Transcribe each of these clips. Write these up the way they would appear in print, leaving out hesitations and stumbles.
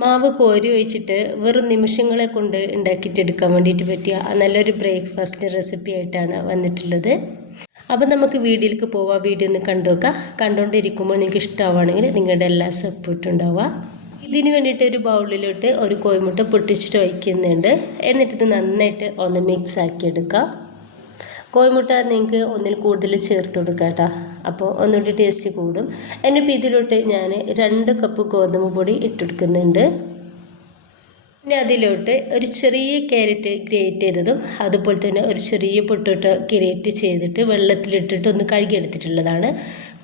മാവ് കോരി ഒഴിച്ചിട്ട് വെറും നിമിഷങ്ങളെ കൊണ്ട് ഉണ്ടാക്കിയിട്ടെടുക്കാൻ വേണ്ടിയിട്ട് പറ്റിയ നല്ലൊരു ബ്രേക്ക്ഫാസ്റ്റ് റെസിപ്പി ആയിട്ടാണ് വന്നിട്ടുള്ളത്. അപ്പം നമുക്ക് വീഡിയോയിലേക്ക് പോവാം. വീഡിയോ ഒന്ന് കണ്ടു നോക്കാം. കണ്ടുകൊണ്ടിരിക്കുമ്പോൾ നിങ്ങൾക്ക് ഇഷ്ടമാവുകയാണെങ്കിൽ നിങ്ങളുടെ എല്ലാ സപ്പോർട്ടും ഉണ്ടാവുക. ഇതിന് വേണ്ടിയിട്ട് ഒരു ബൗളിലോട്ട് ഒരു കോഴിമുട്ട പൊട്ടിച്ചിട്ട് ഒഴിക്കുന്നുണ്ട്. എന്നിട്ടിത് നന്നായിട്ട് ഒന്ന് മിക്സ് ആക്കി എടുക്കുക. കോഴിമുട്ട നിങ്ങൾക്ക് ഒന്നിൽ കൂടുതൽ ചേർത്ത് കൊടുക്കുക കേട്ടോ, അപ്പോൾ ഒന്നുകൂടി ടേസ്റ്റ് കൂടും. എന്നിപ്പോൾ ഇതിലോട്ട് ഞാൻ 2 കപ്പ് ഗോതമ്പ് പൊടി ഇട്ടെടുക്കുന്നുണ്ട്. പിന്നെ അതിലോട്ട് ഒരു ചെറിയ ക്യാരറ്റ് ഗ്രേറ്റ് ചെയ്തതും അതുപോലെ തന്നെ ഒരു ചെറിയ പൊട്ടോട്ടോ ഗ്രേറ്റ് ചെയ്തിട്ട് വെള്ളത്തിലിട്ടിട്ട് ഒന്ന് കഴുകിയെടുത്തിട്ടുള്ളതാണ്.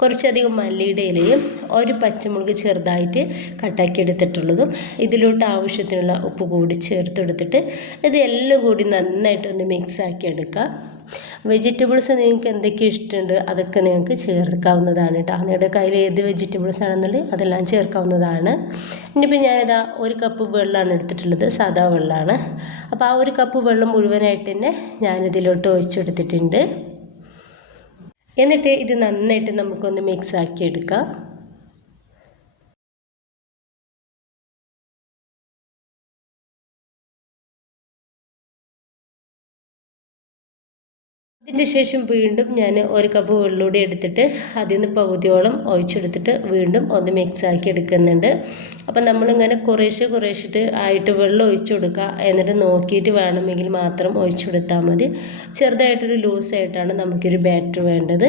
കുറച്ചധികം മല്ലിയുടെ ഇലയും ഒരു പച്ചമുളക് ചെറുതായിട്ട് കട്ടാക്കി എടുത്തിട്ടുള്ളതും ഇതിലോട്ട് ആവശ്യത്തിനുള്ള ഉപ്പ് കൂടി ചേർത്തെടുത്തിട്ട് ഇത് എല്ലാം കൂടി നന്നായിട്ടൊന്ന് മിക്സ് ആക്കി എടുക്കുക. വെജിറ്റബിൾസ് നിങ്ങൾക്ക് എന്തൊക്കെ ഇഷ്ടമുണ്ട് അതൊക്കെ നിങ്ങൾക്ക് ചേർക്കാവുന്നതാണ് കേട്ടോ. നിങ്ങളുടെ കയ്യിൽ ഏത് വെജിറ്റബിൾസ് ആണെന്നുണ്ടെങ്കിൽ അതെല്ലാം ചേർക്കാവുന്നതാണ്. ഇനിയിപ്പോൾ ഞാനിതാ 1 കപ്പ് വെള്ളമാണ് എടുത്തിട്ടുള്ളത്, സാധാ വെള്ളമാണ്. അപ്പോൾ ആ 1 കപ്പ് വെള്ളം മുഴുവനായിട്ട് തന്നെ ഞാനിതിലോട്ട് ഒഴിച്ചെടുത്തിട്ടുണ്ട്. എന്നിട്ട് ഇത് നന്നായിട്ട് നമുക്കൊന്ന് മിക്സ് ആക്കി എടുക്കാം. ഇതിന് ശേഷം വീണ്ടും ഞാൻ 1 കപ്പ് വെള്ളൂടി എടുത്തിട്ട് അതിൽ നിന്ന് പകുതിയോളം ഒഴിച്ചെടുത്തിട്ട് വീണ്ടും ഒന്ന് മിക്സ് ആക്കി എടുക്കുന്നുണ്ട്. അപ്പം നമ്മളിങ്ങനെ കുറേശ്ശിട്ട് ആയിട്ട് വെള്ളം ഒഴിച്ചു കൊടുക്കുക. എന്നിട്ട് നോക്കിയിട്ട് വേണമെങ്കിൽ മാത്രം ഒഴിച്ചു കൊടുത്താൽ മതി. ചെറുതായിട്ടൊരു ലൂസായിട്ടാണ് നമുക്കൊരു ബാറ്റർ വേണ്ടത്.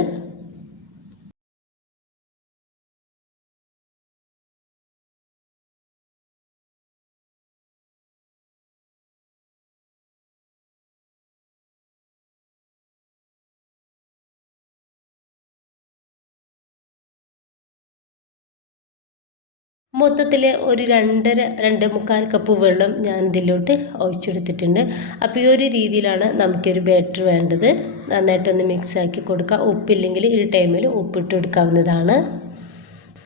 മൊത്തത്തിൽ ഒരു 2.5 കപ്പ് വെള്ളം ഞാൻ ഇതിലോട്ട് ഒഴിച്ചെടുത്തിട്ടുണ്ട്. അപ്പോൾ ഈ ഒരു രീതിയിലാണ് നമുക്കൊരു ബാറ്റർ വേണ്ടത്. നന്നായിട്ടൊന്ന് മിക്സ് ആക്കി കൊടുക്കുക. ഉപ്പില്ലെങ്കിൽ ഈ ടൈമിൽ ഉപ്പിട്ട് കൊടുക്കാവുന്നതാണ്.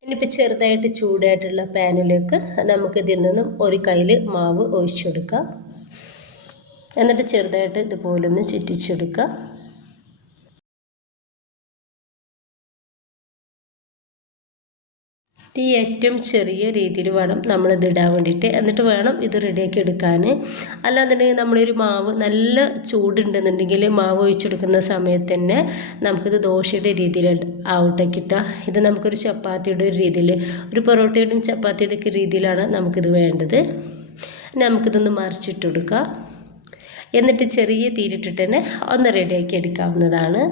ഇനിയിപ്പോൾ ചെറുതായിട്ട് ചൂടായിട്ടുള്ള പാനിലേക്ക് നമുക്കിതിൽ നിന്നും ഒരു കയ്യിൽ മാവ് ഒഴിച്ചെടുക്കുക. എന്നിട്ട് ചെറുതായിട്ട് ഇതുപോലൊന്ന് ചുറ്റിച്ചെടുക്കുക. തീ ഏറ്റവും ചെറിയ രീതിയിൽ വേണം നമ്മളിത് ഇടാൻ വേണ്ടിയിട്ട്. എന്നിട്ട് വേണം ഇത് റെഡിയാക്കി എടുക്കാൻ. അല്ലാന്നുണ്ടെങ്കിൽ നമ്മളൊരു മാവ് നല്ല ചൂടുണ്ടെന്നുണ്ടെങ്കിൽ മാവ് ഒഴിച്ചെടുക്കുന്ന സമയത്ത് തന്നെ നമുക്കിത് ദോശയുടെ രീതിയിൽ ആവട്ടെ കിട്ടുക. ഇത് നമുക്കൊരു ചപ്പാത്തിയുടെ ഒരു രീതിയിൽ, ഒരു പൊറോട്ടയുടെയും ചപ്പാത്തിയുടെ ഒക്കെ രീതിയിലാണ് നമുക്കിത് വേണ്ടത്. നമുക്കിതൊന്ന് മറിച്ചിട്ട് കൊടുക്കുക. എന്നിട്ട് ചെറിയ തീരിട്ടിട്ട് തന്നെ ഒന്ന് റെഡിയാക്കി എടുക്കാവുന്നതാണ്.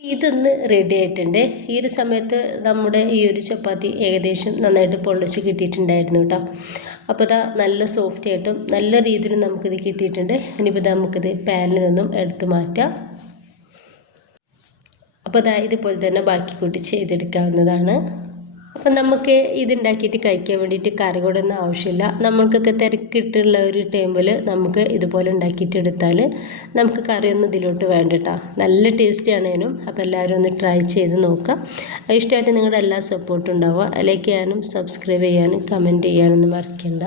ഇതൊന്ന് റെഡി ആയിട്ടുണ്ട്. ഈ ഒരു സമയത്ത് നമ്മുടെ ഈ ഒരു ചപ്പാത്തി ഏകദേശം നന്നായിട്ട് പൊള്ളിച്ച് കിട്ടിയിട്ടുണ്ടായിരുന്നു കേട്ടോ. അപ്പോൾ ഇതാ നല്ല സോഫ്റ്റ് ആയിട്ടും നല്ല രീതിയിൽ നമുക്കിത് കിട്ടിയിട്ടുണ്ട്. ഇനിയിപ്പോൾ നമുക്കിത് പാനിൽ നിന്നും എടുത്ത് മാറ്റാം. അപ്പോൾ ഇതാ ഇതുപോലെ തന്നെ ബാക്കി കൂട്ടി ചെയ്തെടുക്കാവുന്നതാണ്. അപ്പം നമുക്ക് ഇതുണ്ടാക്കിയിട്ട് കഴിക്കാൻ വേണ്ടിയിട്ട് കറികളുടെ ഒന്നും ആവശ്യമില്ല. നമ്മൾക്കൊക്കെ തിരക്കിട്ടുള്ള ഒരു ടൈമിൽ നമുക്ക് ഇതുപോലെ ഉണ്ടാക്കിയിട്ട് എടുത്താൽ നമുക്ക് കറിയൊന്നും ഇതിലോട്ട് വേണ്ട കേട്ടോ. നല്ല ടേസ്റ്റ് ആണേനും. അപ്പോൾ എല്ലാവരും ഒന്ന് ട്രൈ ചെയ്ത് നോക്കുക. ഇഷ്ടമായിട്ട് നിങ്ങളുടെ എല്ലാ സപ്പോർട്ടും ഉണ്ടാവുക. ലൈക്ക് ചെയ്യാനും സബ്സ്ക്രൈബ് ചെയ്യാനും കമൻറ്റ് ചെയ്യാനൊന്നും മറക്കണ്ട.